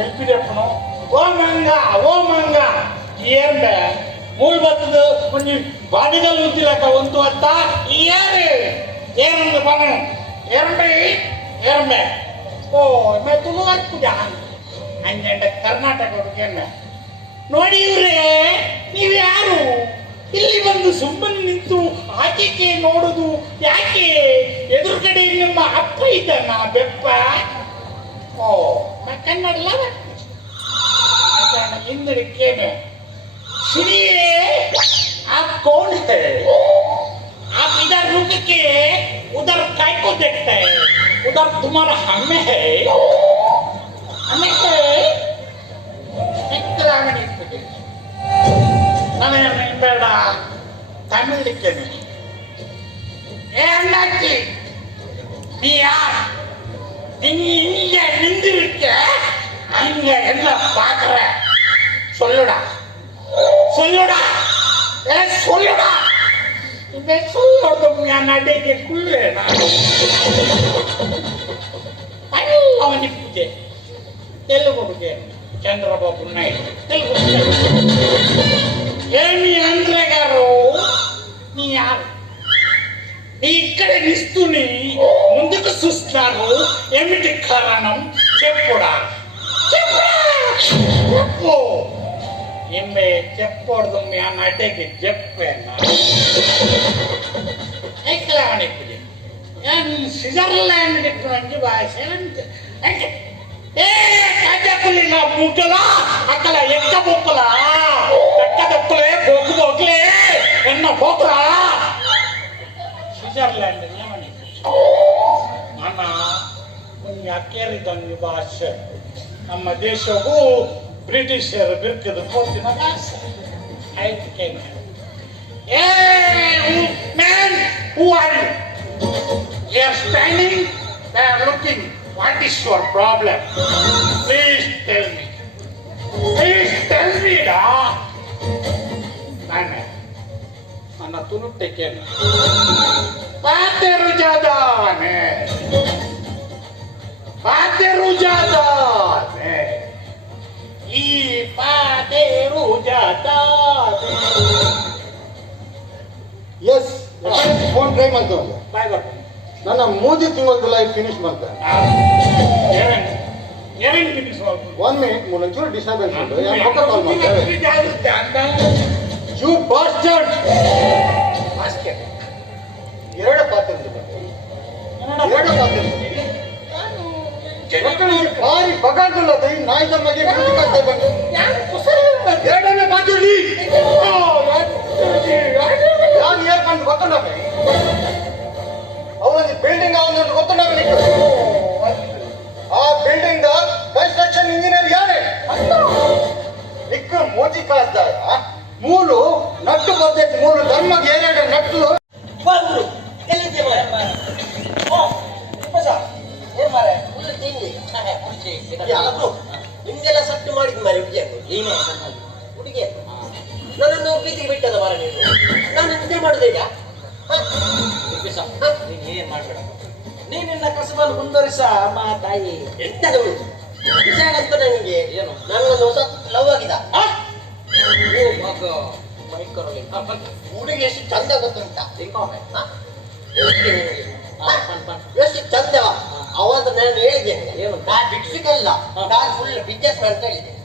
Selfie ರೆಪ್ಪನು ಓ ಮಂಗ ಏನ್ ಬೇ ಮೂಳ್ ಬರ್ತದ ಒಂದು ಬಾಡಿಗಲ್ ಉಂತಿಲಕ್ಕ ಒಂದು ಅತ್ತ ಏನಂದ ಬನ ಏರಂಬೆ ಓ ಮೇ ತುಳು ಹಾಕ್ಬಿಡ ಹಂಗಂಡ ಕರ್ನಾಟಕ ಹುಡುಗಿಯನ್ನ ನೋಡಿ ಇವ್ರೆ ನೀವು ಯಾರು ಇಲ್ಲಿ ಬಂದು ಸುಮ್ಮನೆ ನಿಂತು ಆಕೆಗೆ ನೋಡುದು ಯಾಕೆ ಎದುರುಗಡೆ ನಿಮ್ಮ ಅಪ್ಪ ಇದ್ದಾನ ಬೆಪ್ಪ ಓ ಕನ್ನಡ ಹಿಂದೆ ಕೇನೆ सुनिए आप कौन है आप इधर रुक के उधर काय को देखते हैं उधर तुम्हारा हमें है ನಾನು ಬೇಡ ತಮಿಳ್ ಲಿಕ್ಕೇನೆ ಏ ಅಣ್ಣಾಚಿ ನೀ ಯಾರ್ நீங்க இங்க நின்றுருக்க அங்க என்ன பாக்குற சொல்லுடா சொல்லுடா சொல்லுடா இதை சொல்லணும் நான் அடைக்க குள்ளே அவனுக்கு பூஜை தெலுங்குக்கு చంద్రబాబు నాయుడు తెలుగు ఏమి ఆంధ్ర గారు నీ ఇక్కడ నిస్తుని ముందుకు చూస్తున్నారు ఏమిటి కారణం చెప్పుడా చెప్పు ఏమే చెప్పకూడదు మీ అన్న అడ్డకి చెప్పాను స్విట్జర్లాండ్ మంచి భాష అంటే ఏ కాజాకులి నా బుక్కలా అక్కడ ఎక్క బొక్కలా ఎక్క దొక్కలే బొక్కు బొక్కలే ఎన్న బొక్కలా ಸ್ವಿಟ್ಜರ್ಲ್ಯಾಂಡ್ ಏಮನಿ ಅಣ್ಣ ನಿಮ್ಗೆ ಅಕ್ಕೇರಿದಂಗೆ ಭಾಷೆ ನಮ್ಮ ದೇಶವು ಬ್ರಿಟಿಷರು ಬಿರ್ಕದ ಕೋತಿನ ಭಾಷೆ ಆಯ್ತು ಕೇಳಿ hey man who are you are standing they are looking what is your problem please tell me ಡಾ ನಾನು ನನ್ನ ತುನುಟ್ಟೆಕೇನು ಪಾತೆರು ಜಾದಾನೆ ಈ ಪಾತೆರು ಜಾದಾನೆ ಎಸ್ ಫೋನ್ ಟ್ರೈ ಮಾಡ್ತೇವೆ ಬಾಯ್ ಬರ್ತೀನಿ ನನ್ನ ಮೂದಿ ತಿಂಗಳದ ಲೈಫ್ ಫಿನಿಶ್ ಮಾಡ್ತೇನೆ ಏನೇನು ಫಿನಿಶ್ ಮಾಡ್ತೀನಿ 1 ಮಿನಿಟ್ ಮುಂಚೂರು ಡಿಸ್ಟರ್ಬೆನ್ಸ್ ಉಂಟು ಯಾಕೆ ಕಾಲ್ ಮಾಡ್ತೇವೆ ಯು ಬಾಸ್ಟರ್ಡ್ ಬಾಸ್ಕೆಟ್ ಎರಡು ಪಾತ್ರೆ ಭಾರಿ ಬಗಾಡ್ದಲ್ಲ ನಾಯಿ ತಮ್ಮಗೆ ಎರಡನೇ ಬಾಜುಲಿ ನಾನು ಏರ್ಕೊಂಡು ಗೊತ್ತುಂಡವೆ ಅವನೊಂದು ಬಿಲ್ಡಿಂಗ್ ಅವನೊಂದು ಗೊತ್ತುಂಡವೆ ನಿಂಗೆ ಆ ಬಿಲ್ಡಿಂಗ್ ದ ಕನ್ಸ್ಟ್ರಕ್ಷನ್ ಇಂಜಿನಿಯರ್ ಯಾರೇ ನಿಕ್ಕ ಮೋಜಿ ಕಾಸ್ದಾಯ ಮೂಲು ನಟ್ಟು ಬರ್ತೈತಿ ಮೂಲು ಧರ್ಮಗೆ ಏನೇನು ನಟ್ಟು ಬಂದ್ರು ಎಲ್ಲಿದ್ದೆ ನಿಮ್ಗೆಲ್ಲ ಸಟ್ಟು ಮಾಡಿದ್ ಮಾರಿ ಹುಡುಗಿ ನನ್ನನ್ನು ಪ್ರೀತಿಗೆ ಬಿಟ್ಟದ ಮಾರ ನೀವು ನಾನು ಎಂತ ಮಾಡುದ ಈಗ ಏನ್ ಮಾಡ್ಬೇಡ ನೀನಿನ್ನ ಕಸಬನ್ನು ಮುಂದುವರಿಸ ಅಮ್ಮ ತಾಯಿ ಎಂತದು ವಿಷಯ ಅಂತ ನನಗೆ ಏನು ನನಗೊಂದು ಹೊಸ ಲವ್ ಆಗಿದ ಹುಡುಗಿ ಎಷ್ಟು ಚಂದ ಗೊತ್ತುಂಟ ಎಷ್ಟು ಚಂದ ಅವಾಗ ನಾನು ಹೇಳಿದ್ದೇನೆ ಏನು ನಾ ಭಿಕ್ಷುಕಲ್ಲ ನಾನು ಫುಲ್ ಬಿಸ್ನೆಸ್ ಮ್ಯಾನ್ ಅಂತ ಹೇಳಿದ್ದೇನೆ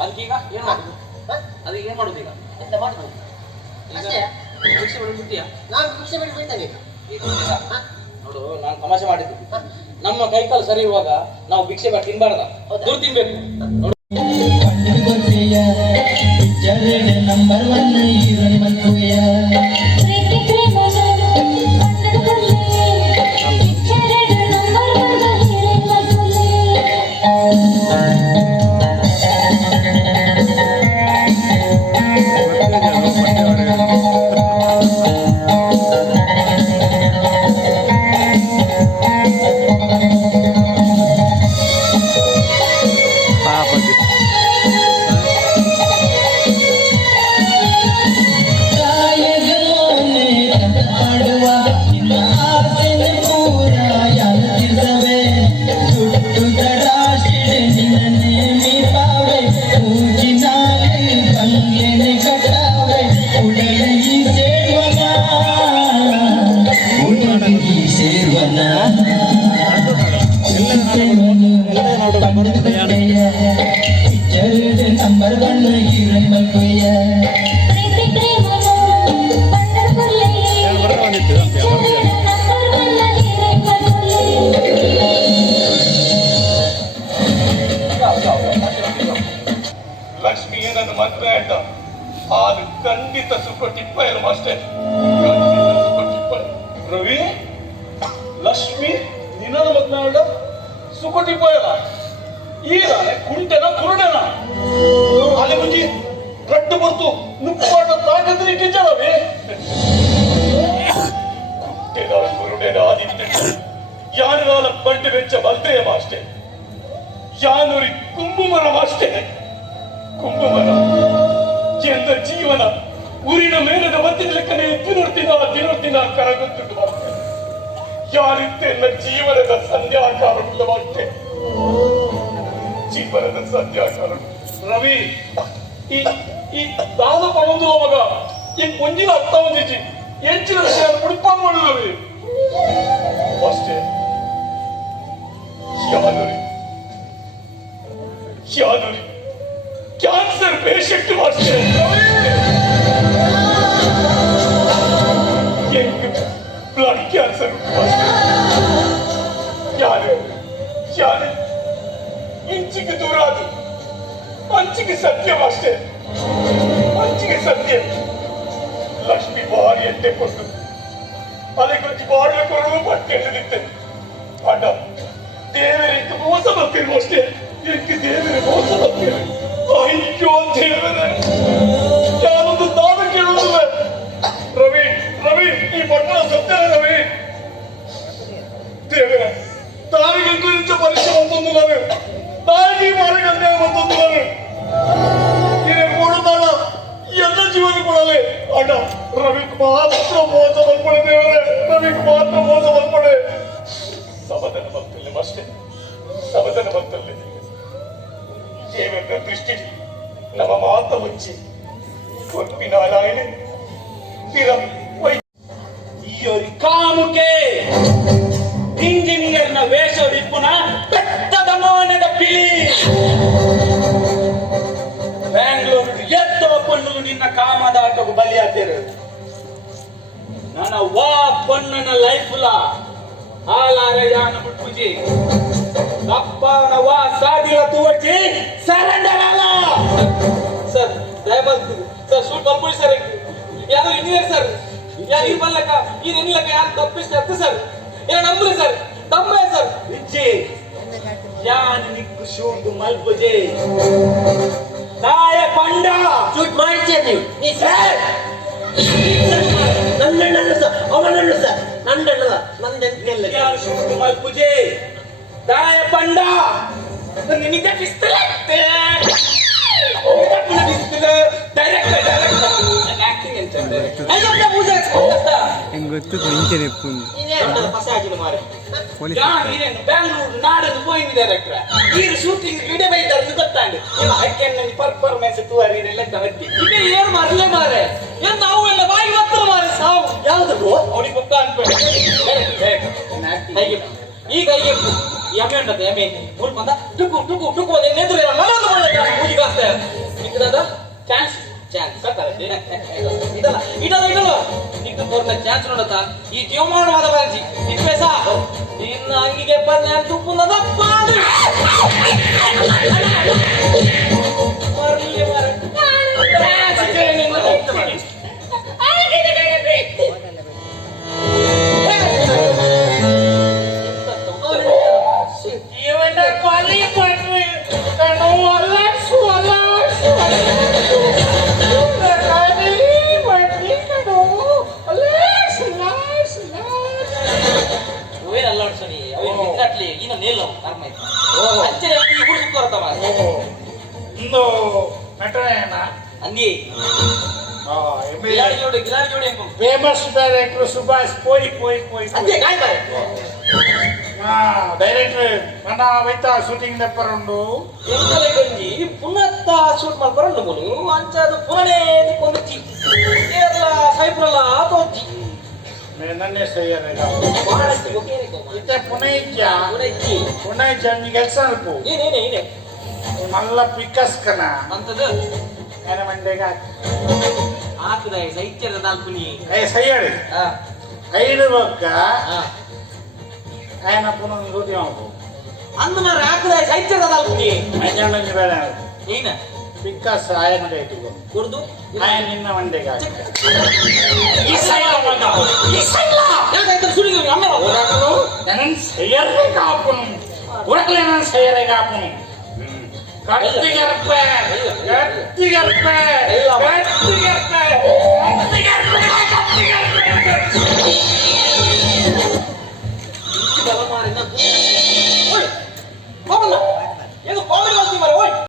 ಅದಕ್ಕೀಗ ಏನ್ ಮಾಡುದು ಅದಕ್ಕೆ ಏನ್ ಮಾಡುದು ಈಗ ಎಂತ ಮಾಡುದು ಅಷ್ಟೇ ಭಿಕ್ಷೆ ಬಿಡ್ಬಿಡ್ತೀಯ ನಾನು ಭಿಕ್ಷೆ ಬಿಡ್ಬಿಡ್ತೇನೆ ಈಗ ನೋಡು ನಾನು ತಮಾಷೆ ಮಾಡಿದ್ದು ನಮ್ಮ ಕೈಕಾಲು ಸರಿ ಇರುವಾಗ ನಾವು ಭಿಕ್ಷೆ ಬೇಡ ತಿನ್ಬಾರ್ದ ದುಡ್ಡು ತಿನ್ಬೇಕು ನೋಡು ನಂಬರ್ 1 ಹೀರೋಯಿನ್ ಮನ್ಪುಯ ನಿನ್ನ ಪಿಕ್ಚರ್ ನಂಬರ್ 1 ಹೀರೋಯಿನ್ ಮಲ್ಪಯ್ಯ ಲಕ್ಷ್ಮಿ ನನ್ನ ಮದುವೆ ಆಯ್ತ ಅದು ಖಂಡಿತ ಸುಖ ಇಲ್ಲ ಮಾಸ್ಟರ್. ರವಿ, ಲಕ್ಷ್ಮಿ ನಿನ್ನ ಮದುವೆ ಆಡ ಸುಖ ಇಲ್ಲ ಈಗ ಕುಂಟೆನ ಕುರುಡೆನ ಅಲ್ಲಿ ಮುಂಜಿ ರಟ್ಟು ಬಂತು ನುಪ್ಪಾಟ ತಾಕಂದ್ರೆ ಇಟ್ಟಿದ್ದಾವೆ ಕುಂಟೆನ ಕುರುಡೆನ ಆದಿತ್ಯ ಯಾರ ಪಂಡು ವೆಚ್ಚ ಬಲ್ತೆಯ ಮಾಸ್ಟರ್ ಯಾನೂರಿ ಕುಂಭಮರ ಮಾಸ್ಟರ್ ಕುಂಭಮರ ಎಂದ ಜೀವನ ಊರಿನ ಮೇಲದ ಒತ್ತಿದ ಲೆಕ್ಕನೆ ದಿನೋರ್ತಿನ ಕರಗುತ್ತಿದ್ದು ಮಾಸ್ಟರ್ ಯಾರಿತ್ತೆಲ್ಲ ಜೀವನದ ಸಂಧ್ಯಾಕಾರವುಳ್ಳ ಮಾಸ್ಟರ್ ಜೀವನದ ಸಂಧ್ಯಾಕಾರ ರವಿ ಈ ಈ ದಾದ ಪಡೋದು ಮಗ ಈ ಮುಂಜಿನ ಅರ್ಥ ಹೊಂದಿಸಿ ಹೆಚ್ಚಿನ ವಿಷಯ ಮುಡಿಪಾನ್ ಮಾಡಿದವಿ ಅಷ್ಟೇ ಯಾದರಿ cancer patient master blood cancer ಯಾರು ಇಂಚಿಗೆ ದೂರ ಅದು ಅಂಚಿಗೆ ಸತ್ಯ ಮಾಸ್ಟರ್ ಅಂಚಿಗೆ ಸತ್ಯ ಲಕ್ಷ್ಮಿ ಭಾರಿ ಎಟ್ಟೆ ಕೊಟ್ಟು ಅದಕ್ಕೊಂದು ಬಾಳ್ವೆ ಕೊರಲು ಬಟ್ಟೆ ಹಿಡಿದಿತ್ತೆ ಅಡ್ಡ ದೇವರಿಗೆ ಮೋಸ ಬರ್ತೀರಿ ಅಷ್ಟೇ ಇದಕ್ಕೆ ದೇವರಿಗೆ ಮೋಸ ಬರ್ತೀರಿ ಅಯ್ಯೋ ದೇವರೇ ಯಾರೊಂದು ದಾನ ಕೇಳುವುದಿಲ್ಲ ರವಿ ರವಿ ಈ ಪಟ್ಟಣ ಸತ್ಯ ರವಿ ದೇವರೇ ತಾಯಿಗೆ ಕುರಿತ ಪರೀಕ್ಷೆ ಒಂದೊಂದು ನಾನು ತಾಯಿಗೆ ಮಾರಗಂದೆ ಒಂದೊಂದು ನಾನು ನೀನೇ ಕೊಡುತ್ತಾಳ ಎಲ್ಲ ಜೀವನ ಕೊಡಲೆ ಅಣ್ಣ ರವಿಗೆ ಮಾತ್ರ ಮೋಸ ಬರ್ಪಡೆ ದೇವರೇ ರವಿಗೆ ಮಾತ್ರ ಮೋಸ ಬರ್ಪಡೆ ಸಮಾಧಾನ ಭಕ್ತಲ್ಲಿ ಅಷ್ಟೇ ಸಮಾಧಾನ ಭಕ್ತಲ್ಲಿ ದೇವರ ದೃಷ್ಟಿ ನಮ್ಮ ಮಾತ ಮುಚ್ಚಿ ಕೊಪ್ಪಿನಾರಾಯಣ ಕಾಮುಕೆ ಇಂಜಿನಿಯರ್ನ ವೇಷ ರಿಪ್ಪುನ ಬೆಟ್ಟದ ಮೋನದ ಪಿಲಿ ಬ್ಯಾಂಗ್ಳೂರು ಎತ್ತೋ ಪಣ್ಣು ನಿನ್ನ ಕಾಮದಾಟకు ಬಲಿಯಾತಿರು ನನ್ನ ವಾ ಪಣ್ಣನ ಲೈಫ್ಲ ಹಾಲಾರ ಯಾನ ಮುಟ್ಟುಜಿ ಅಪ್ಪನ ವಾ ಸಾದಿಲ ತುವಚಿ ಸರೆಂಡರ್ ಅಲ್ಲ ಸರ್ ದಯಮಾಡಿ ಸರ್ ಶೂಟ್ ಬರ್ಕೊಳ್ಳಿ ಸರ್ ಯಾರು ಇಂಜಿನಿಯರ್ ಸರ್ ಯಾರು ಈ ಬಲ್ಲಕ ಈ ನೆನ್ಲಕ ಯಾರು ತಪ್ಪಿಸ್ತಾರೆ ಸರ್ ಏನ ನಂಬ್ರಿ ಸರ್ ತಮ್ಮೇ ಸರ್ ಇಜ್ಜಿ ಯಾನ್ ನಿಕ್ಕು ಶೂಟ್ ಮಲ್ಪುಜಿ ತಾಯ ಪಂಡ ಶೂಟ್ ಮಾಡ್ತೀಯ ನೀವು ನೀ ಸರ್ ನನ್ನಣ್ಣಲ್ಲ ಸರ್ ಅವನಣ್ಣ ಸರ್ ನನ್ನಣ್ಣಲ್ಲ ನಂದೆಂತೆಲ್ಲ ಯಾನ್ ಶೂಟ್ ಮಲ್ಪುಜಿ ತಾಯ ಪಂಡ ನಿನಗೆ ಪಿಸ್ತಲತ್ತೆ ಡೈರೆಕ್ಟ್ ಆಕ್ಟಿಂಗ್ ಅಂತ ಗೊತ್ತು ಮುಂಚೆ ನೆಪ್ಪುಂದು ಬ್ಯಾಂಗ್ಳೂರು ನಾಡದು ಪೋಯಿನ ಡೈರೆಕ್ಟರ್ ಈ ಶೂಟಿಂಗ್ ವಿಡಿಯೋ ಬೈತಾರೆ ಗೊತ್ತಾಂಡು ಪರ್ಫಾರ್ಮೆನ್ಸ್ ತೂರಿನೆಲ್ಲ ತವತ್ತಿ ಇದೇ ಏನ್ ಮರ್ಲೆ ಮಾರೆ ಏನ್ ನಾವು ಎಲ್ಲ ಬಾಯಿ ಹತ್ರ ಮಾರೆ ಸಾವು ಯಾವ್ದು ಅವನಿಗೆ ಗೊತ್ತ ಅನ್ಬೇಡ ಈಗ ಎಮ್ಮೆ ಉಂಟದ ಎಮ್ಮೆ ಮೂರು ಬಂದ ಟುಕು ಟುಕು ಟುಕು ನೆದ್ರು ಮನೊಂದು ಮಾಡಲ್ಲ ಮೂಜಿಗಾಸ್ತೆ ಇದ್ದದ ಚಾನ್ಸ್ ಚಾನ್ಸ್ ಇದಲ್ಲ ಇದಲ್ಲ ಇದಲ್ಲ ನಿಂತು ತೋರ್ನ ಚಾನ್ಸ್ ನೋಡತ್ತ ಈ ಜೀವಮಾನವಾದ ಬಾಂಜಿ ಇಪ್ಪೇಸ ನಿನ್ನ ಅಂಗಿಗೆ ಪರ್ನೆ ತುಪ್ಪುನದಪ್ಪ ಮರ್ಲಿ ಮರ ಫೇಮಸ್ ಡೈರೆಕ್ಟರ್ ಸುಭಾಷ್ ಪೋಯಿ ಪೋಯಿ ಪೋಯಿ ಡೈರೆಕ್ಟರ್ ನನ್ನ ಅವೈತಾ ಶೂಟಿಂಗ್ ನೆಪ್ಪರುಂಡು ಎಂಕಲೆ ಗಂಜಿ ಪುನತ್ತ ಶೂಟ್ ಮಾಡ್ಬರಲ್ಲ ಬೋಲು ಅಂಚದು ಪುನನೇ ಕೊಂದಚ್ಚಿ ಕೇರಳ ಸೈಪ್ರಲ್ಲ ತೋಜಿ ನನ್ನೇ ಸೈಯರೇಗ ಬಹಳಷ್ಟು ಒಕ್ಕೇನೆ ಕೋಮ ಇತ್ತೆ ಪುನಃ ಉಡಕ್ಕಿ ನಿಮಗೆ ಕೆಲಸ ಅಲ್ಪು ಏನೇ ಮಲ್ಲ ಪಿಕ್ಕಸ್ಕನ ಅಂತದ್ದು ಏನ ಮಂಡೆಗ ಹಾಕದ ಸೈತ್ಯದ ನಾಲ್ಕುನಿ ಸೈಯಡಿ ಹಾ ಐದು ಬೊಕ್ಕ ಹಾ ಆಯನ ಪುನಃ ರೋಟಿ ಮಾಡ್ಬೋದು ಅಂದು ಮಾರ ಹಾಕದ ಸೈತ್ಯದ ನಾಲ್ಕುನಿ ಮಂಜಣ್ಣಂಜಿ ಬೇಡ ಏನ ಪಿಕ್ಕಸ್ ಆಯನ ಇಟ್ಟುಕೊ ಕುಡ್ದು ಆಯ ನಿನ್ನ ಮಂಡೆಗ ಯಾಕಾಯ್ತು ಸುಳಿಗೆ ಅಮ್ಮ ಉರಕಲು ನನ್ನ ಸೈಯರೇ ಕಾಪುನು ಉರಕಲೆ ನನ್ನ ಸೈಯರೇ ಕಾಪುನು ಕತ್ತಿಗರ್ಪೆ